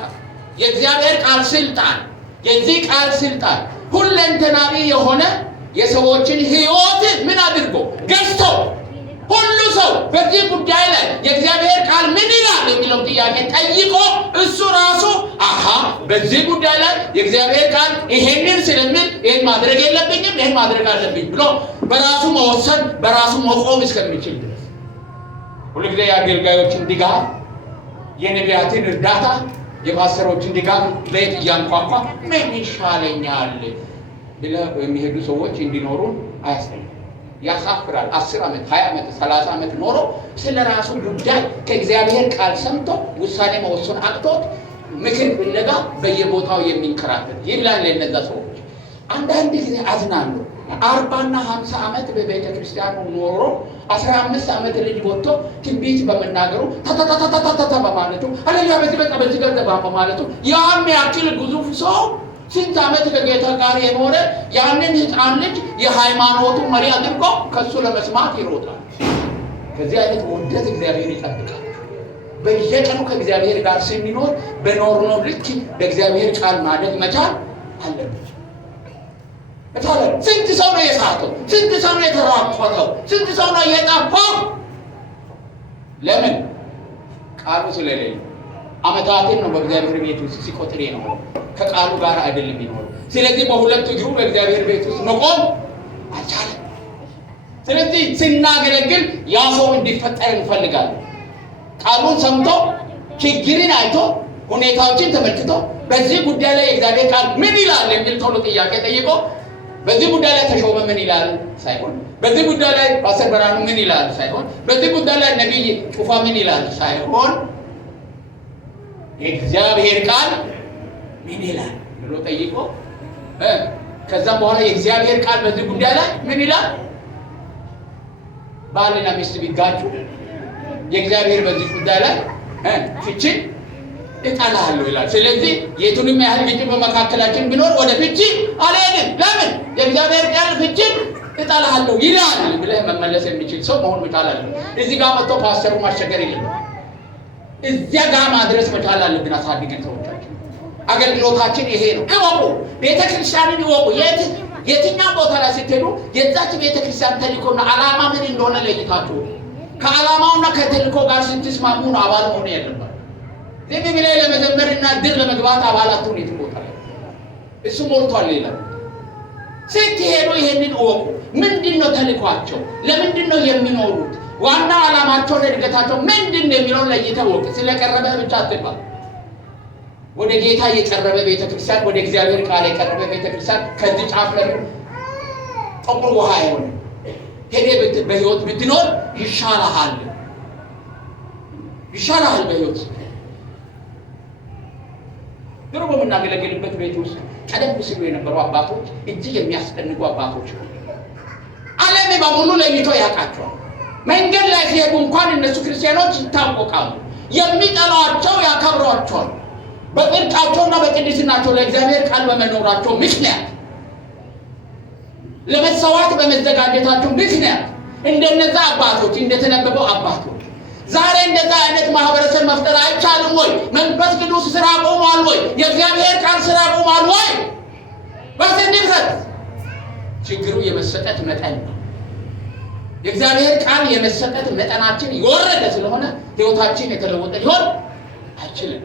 የእግዚአብሔር ቃል ስልጣን የዚህ ቃል ስልጣን ሁለንተናዊ የሆነ የሰዎችን ሕይወት ምን አድርጎ ገዝቶ ሁሉ ሰው በዚህ ጉዳይ ላይ የእግዚአብሔር ቃል ምን ይላል የሚለው ጥያቄ ጠይቆ እሱ ራሱ በዚህ ጉዳይ ላይ የእግዚአብሔር ቃል ይሄንን ስለምን ይሄን ማድረግ የለብኝም ይሄን ማድረግ አለብኝ ብሎ በራሱ መወሰን በራሱ መቆም እስከሚችል ድረስ ሁልጊዜ የአገልጋዮችን ድጋፍ የነቢያትን እርዳታ የፓስተሮችን ድጋፍ ቤት እያንኳኳ ምን ይሻለኛል ብለው የሚሄዱ ሰዎች እንዲኖሩ አያስፈልግም። ያሳፍራል። 10 ዓመት 20 ዓመት 30 ዓመት ኖሮ ስለራሱ ጉዳይ ከእግዚአብሔር ቃል ሰምቶ ውሳኔ መወሰን አቅቶት ምክር ፍለጋ በየቦታው የሚንከራተት ይብላል ለነዛ ሰዎች። አንዳንድ ጊዜ አዝናለሁ። 40 እና 50 ዓመት በቤተ ክርስቲያኑ ኖሮ 15 ዓመት ልጅ ወጥቶ ትንቢት በመናገሩ ተተተተተተ በማለቱ አለያ በዚህ በማለቱ ያን ያክል ግዙፍ ሰው ስንት ዓመት ከጌታ ጋር የኖረ ያንን ሕፃን ልጅ የሃይማኖቱ መሪ አድርጎ ከሱ ለመስማት ይሮጣል። ከዚህ አይነት ውርደት እግዚአብሔር ይጠብቃል። በየቀኑ ከእግዚአብሔር ጋር ስንኖር በኖርነው ልክ በእግዚአብሔር ቃል ማደግ መቻል አለብን። ስንት ሰው ነው የሳተው? ስንት ሰው ነው የተራቆተው? ስንት ሰው ነው የጠፋው? ለምን? ቃሉ ስለሌለ። ዓመታትን ነው በእግዚአብሔር ቤት ውስጥ ሲቆጥር የኖረው ከቃሉ ጋር አይደለም የሚኖረው። ስለዚህ በሁለት እግሩ በእግዚአብሔር ቤት ውስጥ መቆም አልቻለም። ስለዚህ ስናገለግል ያ ሰው እንዲፈጠር እንፈልጋለን። ቃሉን ሰምቶ ችግርን አይቶ ሁኔታዎችን ተመልክቶ በዚህ ጉዳይ ላይ የእግዚአብሔር ቃል ምን ይላል የሚል ቶሎ ጥያቄ ጠይቆ በዚህ ጉዳይ ላይ ተሾመ ምን ይላል ሳይሆን፣ በዚህ ጉዳይ ላይ ፓስተር ብርሃኑ ምን ይላል ሳይሆን፣ በዚህ ጉዳይ ላይ ነቢይ ጩፋ ምን ይላል ሳይሆን የእግዚአብሔር ቃል ምን ይላል ብሎ ጠይቆ ከዛም በኋላ የእግዚአብሔር ቃል በዚህ ጉዳይ ላይ ምን ይላል? ባልና ሚስት ቢጋጩ የእግዚአብሔር በዚህ ጉዳይ ላይ ፍቺ እጠላለሁ ይላል። ስለዚህ የቱንም ያህል ግጭት በመካከላችን ቢኖር ወደ ፍቺ አልሄድም። ለምን? የእግዚአብሔር ቃል ፍቺን እጠላለሁ ይላል ብለህ መመለስ የሚችል ሰው መሆን መቻል አለብን። እዚህ ጋር መጥቶ ፓስተሩ ማስቸገር የለም። እዚያ ጋር ማድረስ መቻል አለብን። አሳድገን ሰዎቻችን አገልግሎታችን ይሄ ነው። እወቁ፣ ቤተክርስቲያንን እወቁ። የትኛው ቦታ ላይ ስትሄዱ የዛች ቤተክርስቲያን ተልእኮና ዓላማ ምን እንደሆነ ለይታችሁ ከዓላማውና ከተልእኮ ጋር ስትስማሙ ነው አባል መሆን ያለባችሁ። ዝም ብለህ ለመዘመርና ድር ለመግባት አባላቱን የት ቦታ ላይ እሱ ሞልቷል። ሌላ ስትሄዱ ይሄንን እወቁ። ምንድን ነው ተልእኳቸው? ለምንድን ነው የሚኖሩት? ዋና ዓላማቸው ለእድገታቸው ምንድን ነው የሚለውን ለይተህ እወቅ። ስለቀረበ ብቻ አትግባ። ወደ ጌታ የቀረበ ቤተክርስቲያን፣ ወደ እግዚአብሔር ቃል የቀረበ ቤተክርስቲያን ከዚህ ጫፍ ላይ ጥቁር ውሃ አይሆንም። ሄደህ በህይወት ብትኖር ይሻልሃል በህይወት። ድሮ በምናገለግልበት ቤት ውስጥ ቀደም ሲሉ የነበሩ አባቶች እጅግ የሚያስደንቁ አባቶች ነው። ዓለም በሙሉ ለይቶ ያውቃቸዋል። መንገድ ላይ ሲሄዱ እንኳን እነሱ ክርስቲያኖች ይታወቃሉ። የሚጠሏቸው ያከብሯቸዋል። በጽድቃቸውና በቅድስናቸው ለእግዚአብሔር ቃል በመኖራቸው ምክንያት፣ ለመሰዋት በመዘጋጀታቸው ምክንያት እንደነዛ አባቶች እንደተነበበው አባቶች ዛሬ እንደዛ አይነት ማህበረሰብ መፍጠር አይቻልም ወይ? መንፈስ ቅዱስ ስራ ቆሟል ወይ? የእግዚአብሔር ቃል ስራ ቆሟል ወይ? በስንፍት ችግሩ የመሰጠት መጠን ነው። የእግዚአብሔር ቃል የመሰጠት መጠናችን የወረደ ስለሆነ ህይወታችን የተለወጠ ሊሆን አይችልም።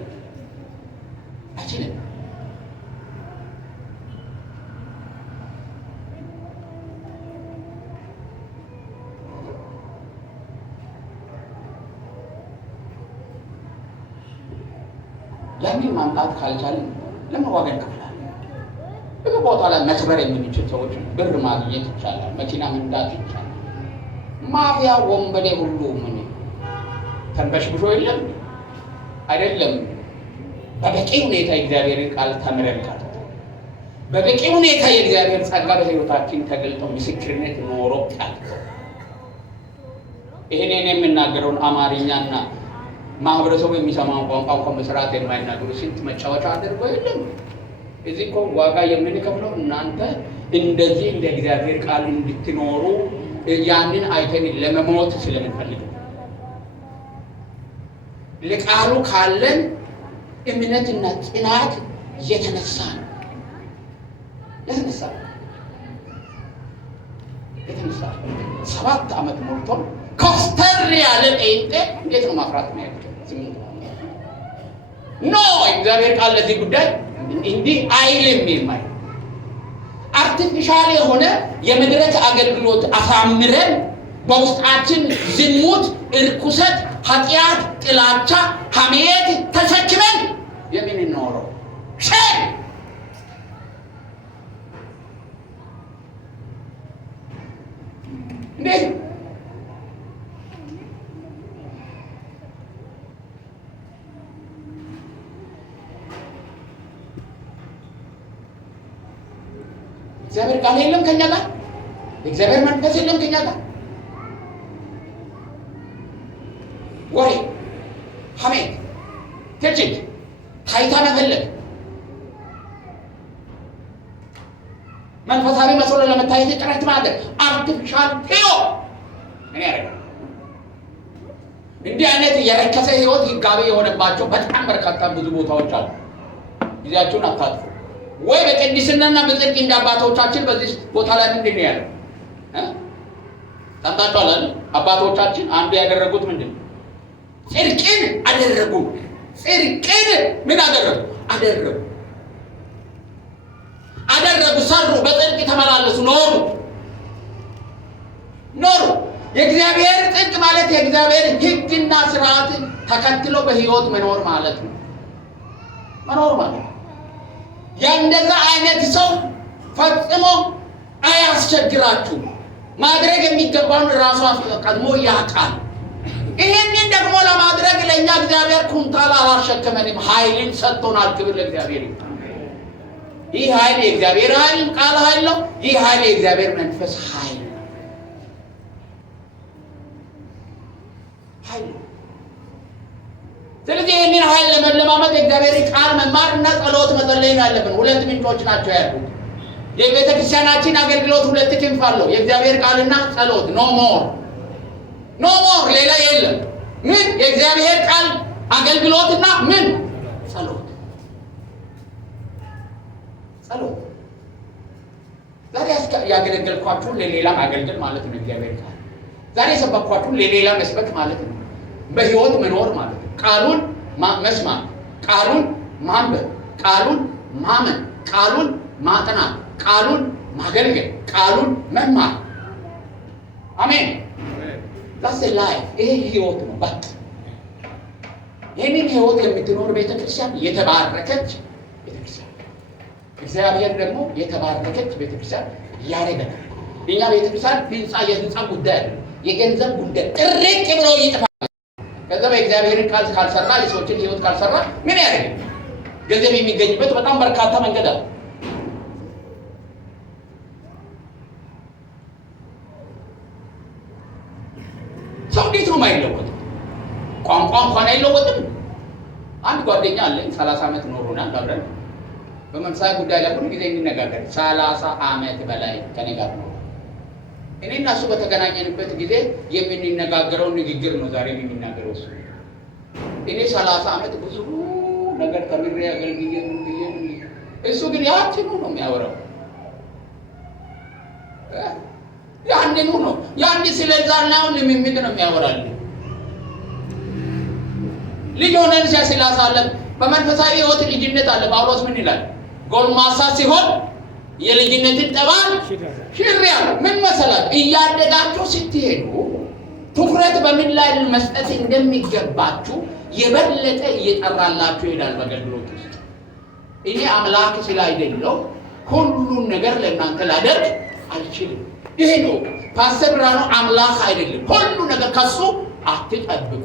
ያንን ማምጣት ካልቻልን ለመዋገን እንከፍላለን። ብዙ ቦታ ላይ መስበር የምንችል ሰዎች ብር ማግኘት ይቻላል፣ መኪና መንዳት ይቻላል። ማፊያ ወንበዴ ሁሉ ምን ተንበሽብሾ የለም አይደለም። በበቂ ሁኔታ የእግዚአብሔርን ቃል ተምረን በበቂ ሁኔታ የእግዚአብሔር ጸጋ በህይወታችን ተገልጦ ምስክርነት ኖሮ ይሄንን የምናገረውን አማርኛና ማህበረሰቡ የሚሰማው ቋንቋ እንኳን መስራት የማይናገሩ ስንት መጫወቻ አድርጎ የለም። እዚህ እኮ ዋጋ የምንከፍለው እናንተ እንደዚህ እንደ እግዚአብሔር ቃል እንድትኖሩ ያንን አይተን ለመሞት ስለምንፈልግ ለቃሉ ካለን እምነትና ጽናት የተነሳ 7 ዓመት ሞልቶ ኮስተር ያለ ጴንጤ እንዴት ነው ማፍራት ነው ያለው? ኖ እግዚአብሔር ቃል ለዚህ ጉዳይ እንዲህ አይልም። የማይ አርቲፊሻል የሆነ የመድረክ አገልግሎት አሳምረን በውስጣችን ዝሙት፣ እርኩሰት፣ ኃጢአት፣ ጥላቻ፣ ሐሜት ተሸክመን የምንኖረው ሸም እንዴት እግዚአብሔር ቃል የለም ከኛ ጋር? እግዚአብሔር መንፈስ የለም ከኛ ጋር? ወሬ፣ ሐሜት፣ ትችት፣ ታይታ መፈለግ፣ መንፈሳዊ መስሎ ለመታየት ጥረት ማድረግ፣ አርቲፊሻል ህይወት እኔ ያደርጋል። እንዲህ አይነት የረከሰ ህይወት ህጋዊ የሆነባቸው በጣም በርካታ ብዙ ቦታዎች አሉ። ጊዜያችሁን አታጥፉ። ወይ በቅድስናና በጽድቅ እንደ አባቶቻችን በዚህ ቦታ ላይ ምንድን ነው ያለው? ሰምታችኋል አይደል? አባቶቻችን አንዱ ያደረጉት ምንድን ነው? ጽድቅን አደረጉ። ጽድቅን ምን አደረጉ? አደረጉ፣ ሰሩ፣ በጽድቅ ተመላለሱ፣ ኖሩ። የእግዚአብሔር ጽድቅ ማለት የእግዚአብሔር ህግና ስርዓት ተከትሎ በህይወት መኖር ማለት ነው። የእንደዛ አይነት ሰው ፈጽሞ አያስቸግራችሁ። ማድረግ የሚገባውን ራሱ ቀድሞ ያውቃል። ይህንን ደግሞ ለማድረግ ለእኛ እግዚአብሔር ኩንታል አላሸከመንም፣ ኃይልን ሰጥቶናል። ክብር ለእግዚአብሔር። ይህ ኃይል የእግዚአብሔር ኃይል ቃል ኃይል ነው። ይህ ኃይል የእግዚአብሔር መንፈስ ኃይል ነው። ስለዚህ ይህንን ኃይል ለመለማመድ የእግዚአብሔር ቃል መማርና ጸሎት መጸለይ አለብን። ሁለት ምንጮች ናቸው ያሉት። የቤተ ክርስቲያናችን አገልግሎት ሁለት ክንፍ አለው፣ የእግዚአብሔር ቃልና ጸሎት። ኖ ሞር ሌላ የለም። ምን የእግዚአብሔር ቃል አገልግሎትና ምን ጸሎት። ዛሬ ያገለገልኳችሁን ለሌላ ማገልገል ማለት ነው እግዚአብሔር ቃል። ዛሬ የሰበኳችሁን ለሌላ መስበክ ማለት ነው። በህይወት መኖር ማለት ነው። ቃሉን መስማት፣ ቃሉን ማንበብ፣ ቃሉን ማመን፣ ቃሉን ማጥናት፣ ቃሉን ማገልገል፣ ቃሉን መማር። አሜን። that's a life። ይሄ ህይወት ነው። በቃ ይህንን ህይወት የምትኖር ቤተክርስቲያን የተባረከች ቤተክርስቲያን፣ እግዚአብሔር ደግሞ የተባረከች ቤተክርስቲያን ያደርገናል። እኛ ቤተክርስቲያን የህንፃ ጉዳይ አይደለም፣ የገንዘብ ጉዳይ ጥርቅ ብሎ ይጥፋል። ከዛ በእግዚአብሔርን ቃል ካልሰራ፣ የሰዎችን ህይወት ካልሰራ ምን ያደርግ? ገንዘብ የሚገኝበት በጣም በርካታ መንገድ አለ። ሰው እንዴት ነው የማይለወጥ? ቋንቋ እንኳን አይለወጥም። አንድ ጓደኛ አለኝ 30 ዓመት ኖሮናል አብረን በመንፈሳዊ ጉዳይ ላይ ሁሉ ጊዜ እንነጋገር። 30 ዓመት በላይ ከኔ ጋር ነው። እኔ እና እሱ በተገናኘንበት ጊዜ የምንነጋገረው ንግግር ነው ዛሬ የምንናገረው እሱ። እኔ 30 ዓመት ብዙ ነገር ተምሬ አገልግዬ እሱ ግን ያንኑ ነው የሚያወራው። ያንኑ ነው ያን ስለዛናው ልምምድ ነው የሚያወራል። ልጅ ሆነን ሲያስላሳለን በመንፈሳዊ ህይወት ልጅነት አለ። ጳውሎስ ምን ይላል? ጎልማሳ ሲሆን የልጅነትን ጠባይ ሽር ያለ ምን መሰላት? እያደጋችሁ ስትሄዱ ትኩረት በምን ላይ መስጠት እንደሚገባችሁ የበለጠ እየጠራላችሁ ይሄዳል በአገልግሎት ውስጥ። እኔ አምላክ ስላይደለው ሁሉን ነገር ለእናንተ ላደርግ አልችልም። ይሄ ነው ፓስተር ብርሃኑ አምላክ አይደለም። ሁሉ ነገር ከሱ አትጠብቁ።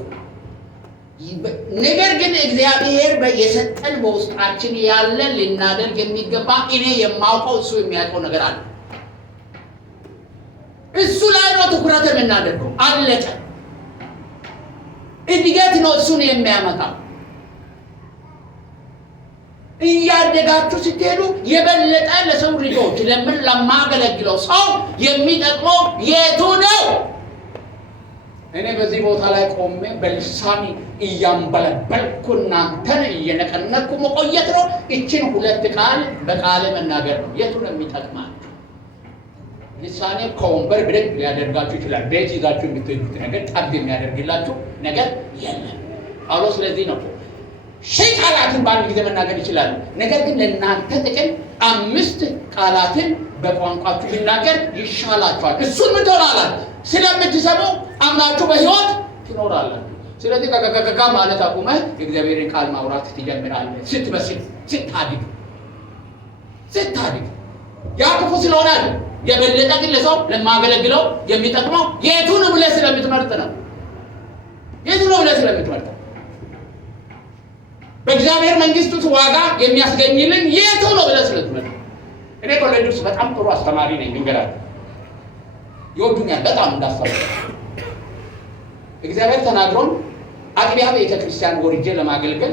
ነገር ግን እግዚአብሔር የሰጠን በውስጣችን ያለ ልናደርግ የሚገባ እኔ የማውቀው እሱ የሚያውቀው ነገር አለ። እሱ ላይ ነው ትኩረት የምናደርገው። አለቀ። እድገት ነው እሱን የሚያመጣው። እያደጋችሁ ስትሄዱ የበለጠ ለሰው ልጆች ለማገለግለው ሰው የሚጠቅመው የቱ ነው? እኔ በዚህ ቦታ ላይ ቆሜ በልሳን እያንበለበልኩ እናንተን እየነቀነኩ መቆየት ነው? እችን ሁለት ቃል በቃል መናገር ነው? የቱ ነው የሚጠቅማችሁ? ልሳኔ ከወንበር ብድግ ሊያደርጋችሁ ይችላል። ቤት ይዛችሁ የምትሄዱት ነገር ጠብ የሚያደርግላችሁ ነገር የለም። ጳውሎስ ስለዚህ ነው 1000 ቃላትን በአንድ ጊዜ መናገር ይችላሉ። ነገር ግን ለእናንተ ጥቅም 5 ቃላትን በቋንቋችሁ ቢናገር ይሻላችኋል። እሱን ምን ትሆናላችሁ? ስለምትሰሙ አምናችሁ በህይወት ትኖራላችሁ። ስለዚህ ከከከከ ማለት አቁመህ የእግዚአብሔርን ቃል ማውራት ትጀምራለህ። ስትበስል፣ ስታድግ ያ ክፉ ስለሆነ የበለጠ ግን ለሰው ለማገለግለው የሚጠቅመው የቱን ብለህ ስለምትመርጥ ነው። የቱን ብለህ ስለምትመርጥ በእግዚአብሔር መንግስት ውስጥ ዋጋ የሚያስገኝልን የቱ ነው ብለህ ስለምትመርጥ። እኔ ኮሌጅ ውስጥ በጣም ጥሩ አስተማሪ ነኝ። እንገራለሁ ይወዱኛል በጣም እንዳስተምር። እግዚአብሔር ተናግሮን አጥቢያ ቤተክርስቲያን ወርጄ ለማገልገል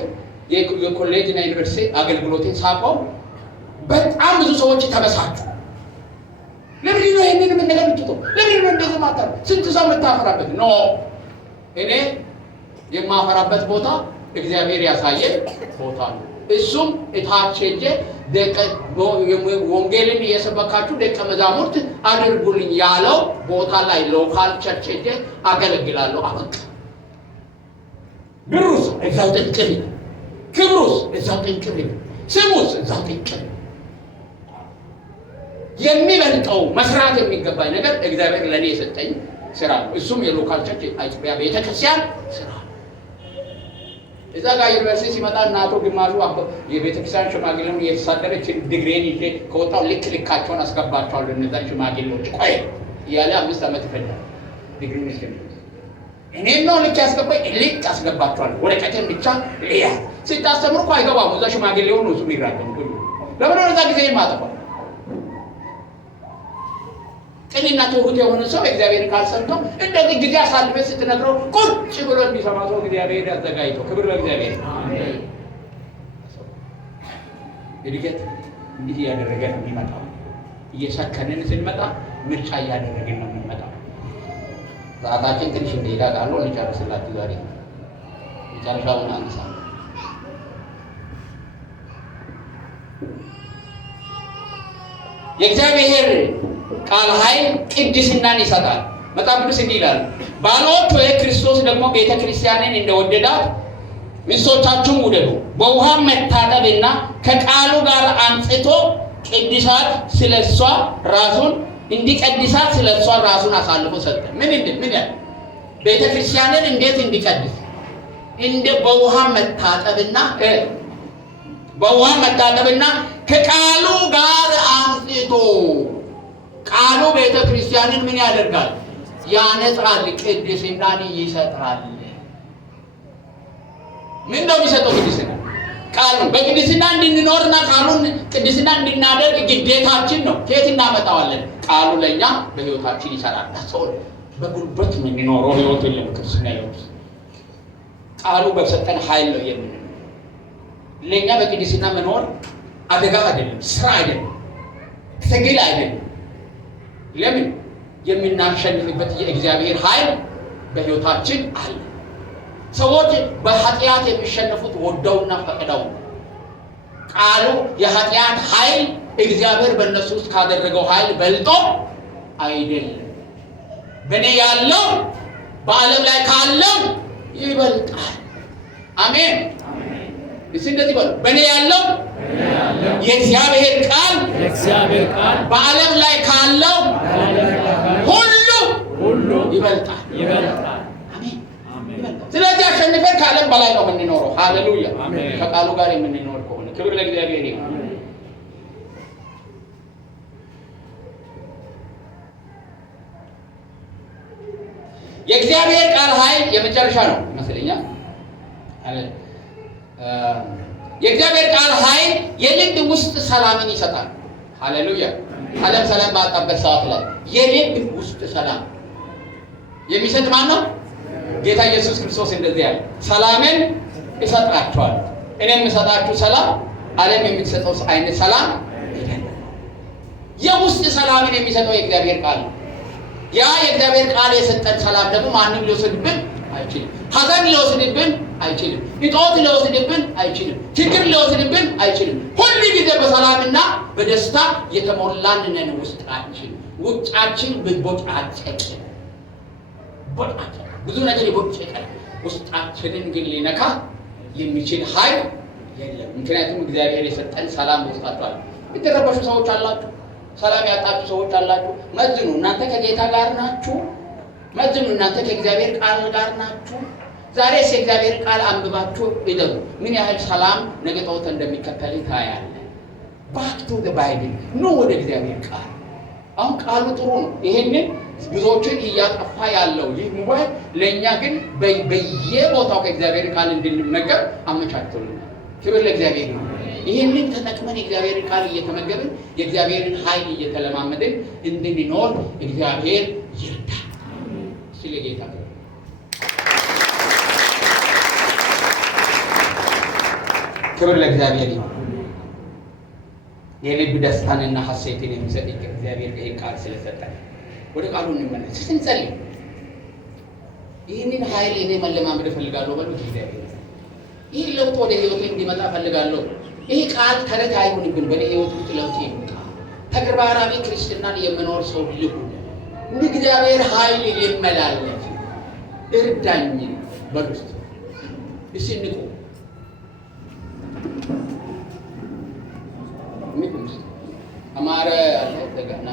የኮሌጅ እና ዩኒቨርሲቲ አገልግሎቴን ሳቆም በጣም ብዙ ሰዎች ተበሳጩ። ለምን ነው ይሄንን ምን ነገር ልትቶ? ለምን ነው እንደዚህ ማታር? ስንት ሰው መታፈራበት ነው? እኔ የማፈራበት ቦታ እግዚአብሔር ያሳየን ቦታ ነው። እሱም እታች ሄጄ ወንጌልን እየሰበካችሁ ደቀ መዛሙርት አድርጉልኝ ያለው ቦታ ላይ ሎካል ቸርች ሄጄ አገለግላለሁ። አበቃ። ብሩስ እዛው ጥንቅል፣ ክብሩስ እዛው ጥንቅል፣ ስሙስ እዛው ጥንቅል። የሚበልጠው መስራት የሚገባኝ ነገር እግዚአብሔር ለእኔ የሰጠኝ ስራ ነው። እሱም የሎካል ቸርች አጥቢያ ቤተክርስቲያን ስራ። እዛ ጋር ዩኒቨርሲቲ ሲመጣ እናቶ ግማሹ የቤተክርስቲያን ሽማግሌውን እየተሳደበች ዲግሪን ይዤ ከወጣው ልካቸውን አስገባቸዋለሁ። እነዛ ሽማግሌዎች ቆይ እያለ 5 ዓመት ይፈጃል ዲግሪውን እስከሚወጣ። እኔም ነው ልክ ያስገባኝ ልክ አስገባቸዋለሁ። ወረቀቴን ብቻ ልያ ሲታስተምሩ እኮ አይገባም። እዛ ሽማግሌውን ነው እሱ የሚራገም ሁሉ ለምን እዛ ጊዜ ማጠፋ ቅኔ ትክክልና ትሁት የሆነ ሰው እግዚአብሔር ቃል ሰምቶ እንደዚህ ጊዜ አሳልፈህ ስትነግረው ቁጭ ብሎ እንዲሰማ ሰው እግዚአብሔር ያዘጋጅቶ። ክብር ለእግዚአብሔር። አሜን። እድገት እንዲህ እያደረገ ነው የሚመጣው። እየሰከንን ስንመጣ ምርጫ እያደረግን ነው የምንመጣው። ሰዓታችን ትንሽ እንደሄዳ ቃሉ እንጨርስላችሁ። ዛሬ መጨረሻውን አንሳ። የእግዚአብሔር ቃል ኃይል ቅድስናን ይሰጣል። መጽሐፍ ቅዱስ እንዲህ ይላል፣ ባሎች ሆይ ክርስቶስ ደግሞ ቤተ ክርስቲያንን እንደወደዳት ሚስቶቻችሁን ውደዱ፣ በውሃም መታጠብና ከቃሉ ጋር አንጽቶ ቅድሳት ስለሷ ራሱን እንዲቀድሳት ስለሷ ራሱን አሳልፎ ሰጠ። ምን ያለ ቤተ ክርስቲያንን እንዴት እንዲቀድስ እንደ በውሃ መታጠብና ከቃሉ ጋር አንጽቶ። ቃሉ ቤተ ክርስቲያንን ምን ያደርጋል? ያነጻል፣ ቅድስናን ይሰጣል። ምን ነው የሚሰጠው? ቅድስና ቃሉን በቅድስና እንድንኖርና ቃሉን ቅድስና እንድናደርግ ግዴታችን ነው። ከየት እናመጣዋለን? ቃሉ ለኛ በህይወታችን ይሰራል። ሰው በጉልበት የምንኖረው ህይወት የለም። ክርስትና ህይወት ቃሉ በሰጠን ኃይል ነው የምንኖረው። ለኛ በቅድስና መኖር አደጋ አይደለም፣ ስራ አይደለም፣ ትግል አይደለም። ለምን? የምናሸንፍበት የእግዚአብሔር ኃይል በህይወታችን አለ። ሰዎች በኃጢአት የሚሸነፉት ወደውና ፈቅደው። ቃሉ የኃጢአት ኃይል እግዚአብሔር በእነሱ ውስጥ ካደረገው ኃይል በልጦ አይደለም። በእኔ ያለው በዓለም ላይ ካለው ይበልጣል። አሜን። እንደዚህ በሉ፣ በእኔ ያለው የእግዚአብሔር ቃል በዓለም ላይ ካለው ሁሉ ይበልጣል። ስለዚህ አሸንፈን ከዓለም በላይ ነው የምንኖረው። ሃሌሉያ! ከቃሉ ጋር የምንኖር ከሆነ ክብር ለእግዚአብሔር ይሁን። የእግዚአብሔር ቃል ኃይል የመጨረሻ ነው ይመስለኛል። የእግዚአብሔር ቃል ኃይል የልብ ውስጥ ሰላምን ይሰጣል። ሃሌሉያ! ዓለም ሰላም ባጣበት ሰዓት ላይ የልብ ውስጥ ሰላም የሚሰጥ ማን ነው? ጌታ ኢየሱስ ክርስቶስ እንደዚህ ያለ ሰላምን እሰጣችኋለሁ፣ እኔ የምሰጣችሁ ሰላም ዓለም የምትሰጠው አይነት ሰላም አይደለም። የውስጥ ሰላምን የሚሰጠው የእግዚአብሔር ቃል ነው። ያ የእግዚአብሔር ቃል የሰጠን ሰላም ደግሞ ማንም ሊወስድብን አይችልም። ሐዘን ሊወስድብን አይችልም። እጦት ሊወስድብን አይችልም። ችግር ሊወስድብን አይችልም። ሁሉ ጊዜ በሰላምና በደስታ የተሞላን ነን። ውስጣችን ውጫችን ብንቦጫጨቅ ብዙ ነገር ይቦጭቃል። ውስጣችንን ግን ሊነካ የሚችል ኃይል የለም። ምክንያቱም እግዚአብሔር የሰጠን ሰላም በውስጣችሁ አለ። የተረበሹ ሰዎች አላችሁ፣ ሰላም ያጣችሁ ሰዎች አላችሁ። መዝኑ። እናንተ ከጌታ ጋር ናችሁ። መዝኑ። እናንተ ከእግዚአብሔር ቃል ጋር ናችሁ። ዛሬስ የእግዚአብሔር ቃል አንብባችሁ ይደሩ። ምን ያህል ሰላም ነገ ጠዋት እንደሚከተል ታያለ። ባክ ቱ ዘ ባይብል ኑ፣ ወደ እግዚአብሔር ቃል። አሁን ቃሉ ጥሩ ነው። ይሄንን ብዙዎችን እያጠፋ ያለው ይህ ሞባይል ለእኛ ግን በየቦታው ከእግዚአብሔር ቃል እንድንመገብ አመቻችቶልናል። ክብር ለእግዚአብሔር ነው። ይህንን ተጠቅመን የእግዚአብሔር ቃል እየተመገብን የእግዚአብሔርን ኃይል እየተለማመድን እንድንኖር እግዚአብሔር ይርዳል። ስለ ጌታ ክብር ለእግዚአብሔር ነው። የልብ ደስታንና ሐሴትን የሚሰጥ እግዚአብሔር ይህን ቃል ስለሰጠን ወደ ቃሉ እንመለስ። ስንጸልይ ይህንን ኃይል እኔ መለማመድ እፈልጋለሁ በሉት። እግዚአብሔር ይህ ለውጥ ወደ ህይወቴ እንዲመጣ እፈልጋለሁ። ይህ ቃል ተረት አይሁንብን። በእኔ ህይወት ውስጥ ለውጥ ይምጣ። ተግባራዊ ክርስትናን የምኖር ሰው ልሁን። እግዚአብሔር ኃይል ይመላለስ። እርዳኝ በሉት። እስንቁ አማረ አለ ተገና